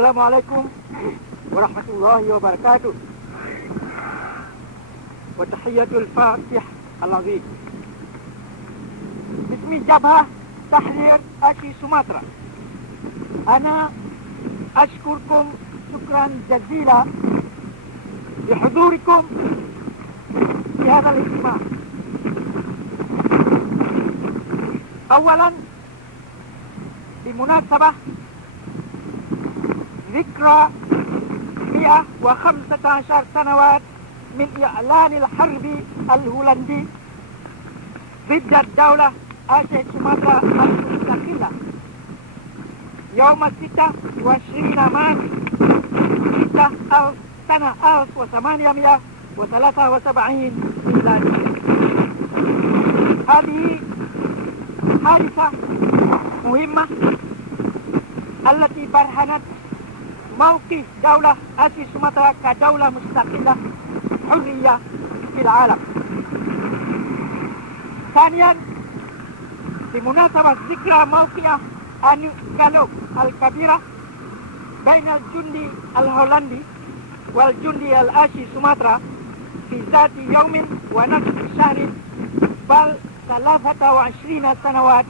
Assalamualaikum warahmatullahi wabarakatuh. Wa tahiyyatul fatih al-azim. Bismi Jabhah Tahrir Aceh Sumatra. Ana ashkurkum syukran jazila bihudurikum fi hadha al-ijtima'. Awalan, bimunasabah ذكرى 115 سنوات من إعلان الحرب الهولندي ضد الدولة آسيا سومطرة المستقلة يوم 26 مارس سنة 1873 ميلادية. هذه حادثة مهمة التي برهنت موقف دولة آسيا سومطرة كدولة مستقلة حرية في العالم. ثانيا، بمناسبة ذكرى موقع أنغالوب الكبيرة بين الجندي الهولندي والجندي الآسيا سومطرة في ذات يوم ونصف شهر، بل 23 سنوات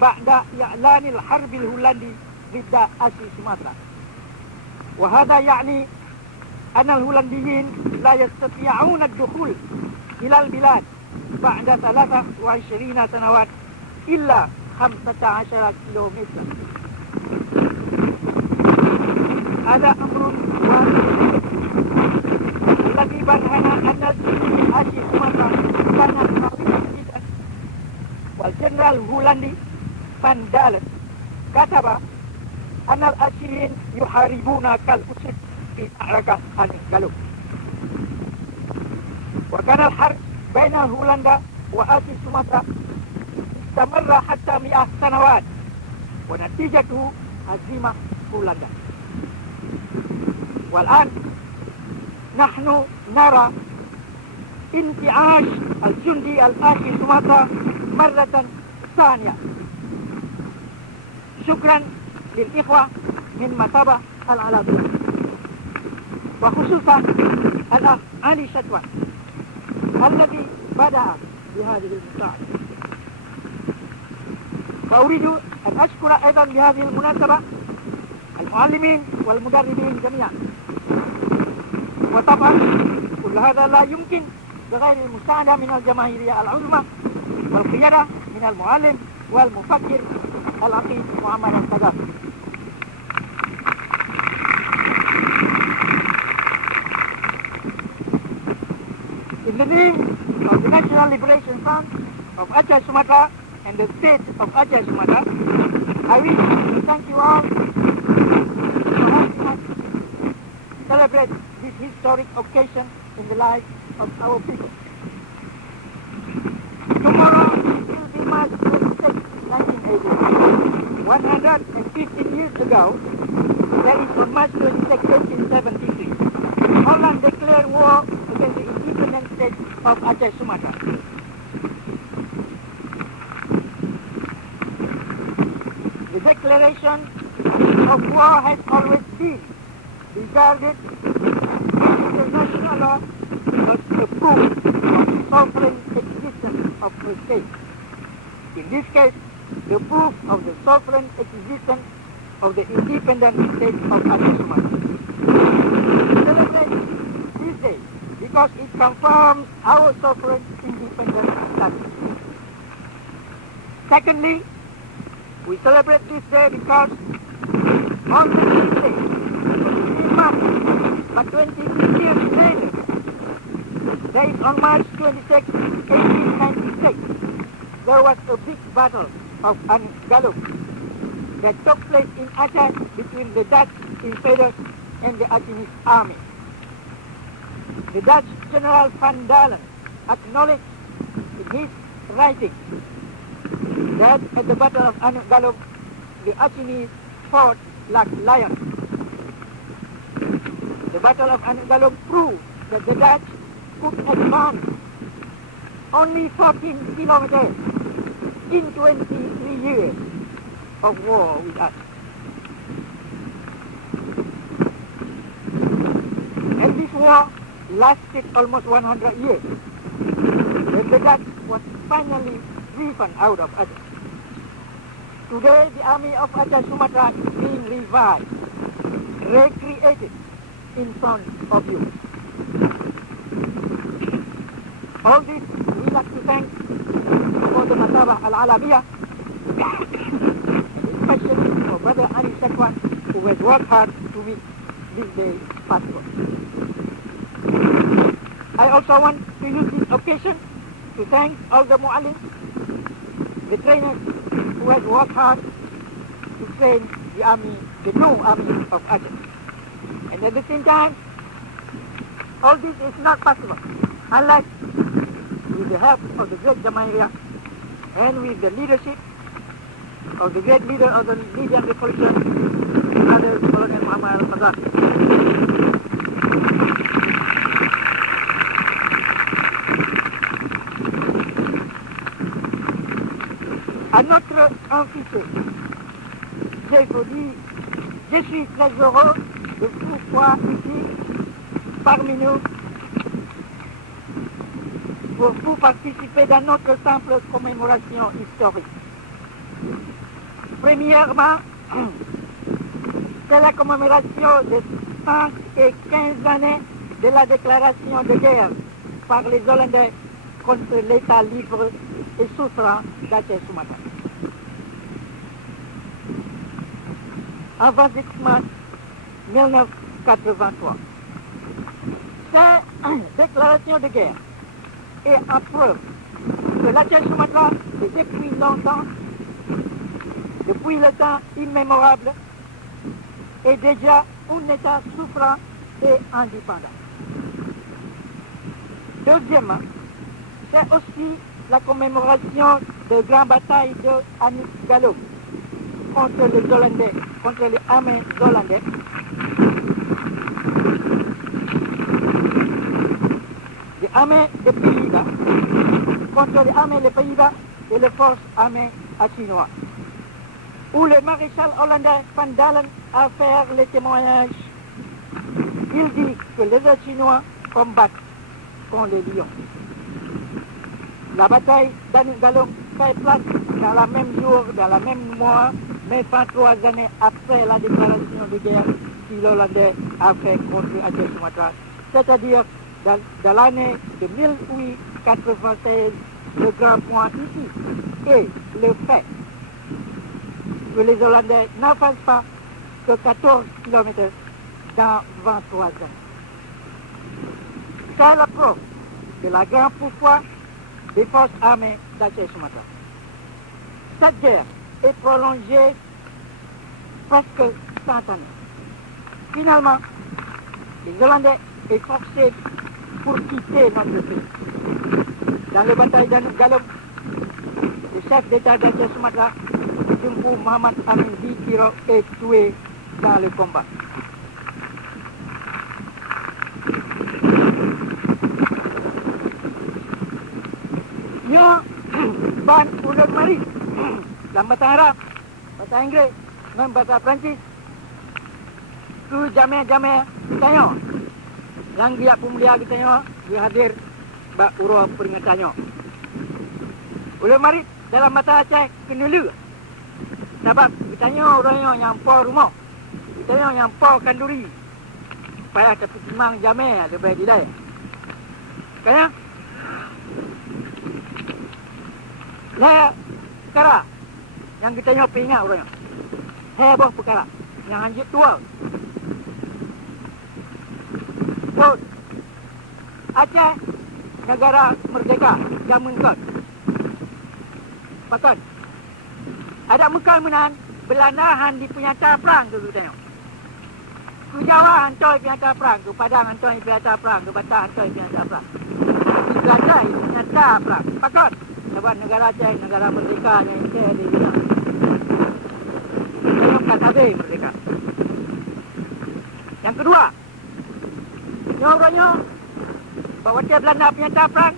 بعد إعلان الحرب الهولندي ضد آسيا سومطرة. وهذا يعني أن الهولنديين لا يستطيعون الدخول إلى البلاد بعد 23 سنوات إلا 15 كيلومتر. هذا أمر واحد الذي برهن أن الجندي آسيا سومطرة كان قويا جدا. والجنرال الهولندي فان دالن كتب أن الآسيين يحاربون كالأسد في معركة أنغالوب. وكان الحرب بين هولندا وآسيا سومطرة استمر حتى 100 سنوات، ونتيجته هزيمة هولندا. والآن نحن نرى انتعاش الجندي الآسيا سومطرة مرة ثانية. شكرا للإخوة من مكتبة العلاقات، وخصوصا الأخ علي شتوى الذي بدأ بهذه المساعدة. فأريد أن أشكر أيضا بهذه المناسبة المعلمين والمدربين جميعا. وطبعا كل هذا لا يمكن بغير المساعدة من الجماهيرية العظمى والقيادة من المعلم والمفكر العقيد معمر القذافي. In the name of the National Liberation Front of Aceh Sumatra and the state of Aceh Sumatra, I wish to thank you all for helping us celebrate this historic occasion in the lives of our people. Tomorrow will be March 26, 1980. 115 years ago, that is on March 26, 1873, Holland declared war against the independent state of Aceh Sumatra. The declaration of war has always been regarded in international law as a proof of the sovereign existence of the state. In this case, the proof of the sovereign existence of the independent state of Aceh Sumatra. We celebrate this day because it confirms our sovereign independent status. Secondly, we celebrate this day because on the same day, 15 March, but 26 years later, that is on March 26, 1896, there was a big battle of Anggalob that took place in Aceh between the Dutch invaders and the Acehese army. The Dutch General Van Dalen acknowledged in his writing that at the Battle of Anggalob, the Acehese fought like lions. The Battle of Anggalob proved that the Dutch could advance only 14 kilometers in 23 years of war with us. war lasted almost 100 years. When the Dutch was finally driven out of Aceh. Today, the army of Aceh Sumatra is being revived, recreated in front of you. All this we like to thank for the Maktabah Al-Alamiyah, especially for Brother Ali Shakwan, who has worked hard to make this day possible. I also want to use this occasion to thank all the mu'allims, the trainers who have worked hard to train the army, the new army of Aceh. And at the same time, all this is not possible unless with the help of the great Jamahiriya and with the leadership of the great leader of the Libyan Revolution, Brother Colonel Muhammad al-Qaddafi. À notre invité, je vous dis, je suis très heureux de vous voir ici parmi nous pour vous participer dans notre simple commémoration historique. Premièrement, c'est la commémoration des 115 années de la déclaration de guerre par les Hollandais contre l'État libre et souffrant d'Aceh Sumatra. En 26 mars 1983. Cette déclaration de guerre est en preuve que l'Aceh Sumatra est depuis longtemps, depuis le temps immémorable, est déjà un État souffrant et indépendant. Deuxièmement, c'est aussi la commémoration de grandes batailles de Anis Gallo contre les Hollandais, contre les armées hollandaises. Les armées des Pays-Bas, contre les armées des Pays-Bas et les forces armées chinoises, où le maréchal hollandais Van Dalen a fait le témoignage. Il dit que les Chinois combattent contre les lions. La bataille d'Anis Gallo fait place dans le même jour, dans le même mois, mais 23 années après la déclaration de guerre que l'Hollandais a fait contre Aceh Sumatra, c'est-à-dire dans l'année de 1896, le grand point ici est le fait que les Hollandais n'avancent pas que 14 km dans 23 ans. C'est la preuve de la grande pouvoir des forces armées d'Aceh Sumatra. Cette guerre est prolongée presque 100 années. Finalement, les Hollandais sont forcés pour quitter notre pays. Dans les batailles d'Anis Gallo, le chef d'État d'Aceh Sumatra, Tunku Muhammad Amin Bikiro, est tué dans le combat. Nyo ban udah mari dalam bahasa Arab, bahasa Inggris, dan bahasa Perancis. Tu jameh-jameh kitanya, yang dia pemulia kitanya, dia hadir bak urut peringatannya. Udah mari dalam bahasa Aceh kenulu. Sebab kitanya orangnya yang po rumah, kitanya yang po kanduri, supaya dapat timang jameh lebih dilai. Kaya Laya perkara yang kita nyopi ingat orangnya. Heboh perkara yang anjir tua. So, Aceh negara merdeka zaman kau. Pakan. Ada mekal menan Belanda di penyata perang tu tengok. Ku Jawa hantoi penyata perang, ku Padang hantoi penyata perang, ku Batak hantoi penyata perang. Di Belanda penyata perang. Pakan. Sebab negara Aceh, negara merdeka yang saya di sana. Yang kata merdeka. Yang kedua, orangnya bahawa dia Belanda penyata perang,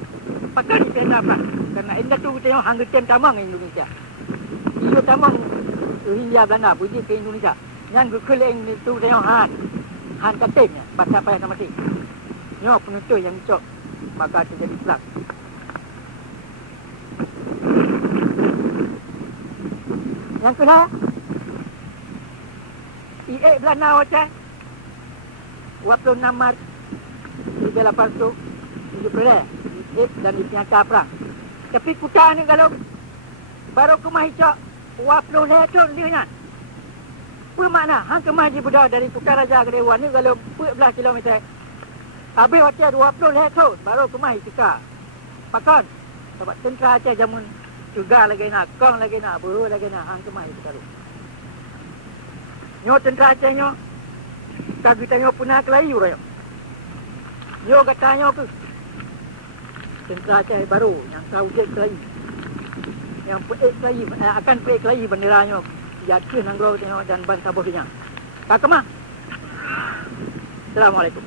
pakai di penyata perang. Karena indah tu kita yang hanggetem tamang Indonesia. Iyo tamang Hindia Belanda pergi ke Indonesia. Yang kekeliling itu kita yang han katimnya, bahasa apa yang mati. Nyo penutup yang cok bakal terjadi pelak. Yang kedua, IE Belanda macam 26 Maret 1870 dan dipinyata perang. Tapi kuta ni kalau baru kemah hijau 20 leton dia nya. Apa makna? Hang kemah di budak dari Kuta Raja ke Dewan ni kalau 14 kilometer. Habis hotel 20 leton baru kemah hijau. Pakan sebab tentera Aceh jamun juga lagi nak, kong lagi nak, buru lagi nak, hang kemah hijau. Nyo tentera Aceh nyo tak kita nyo punah kelayu rayo. Nyo kata nyo ke tentera Aceh baru yang tahu dia kelayu. Yang peik kelayu, akan peik kelayu bendera nyo. Yakin nanggro dan ban sabuh nya. Kakemah. Assalamualaikum.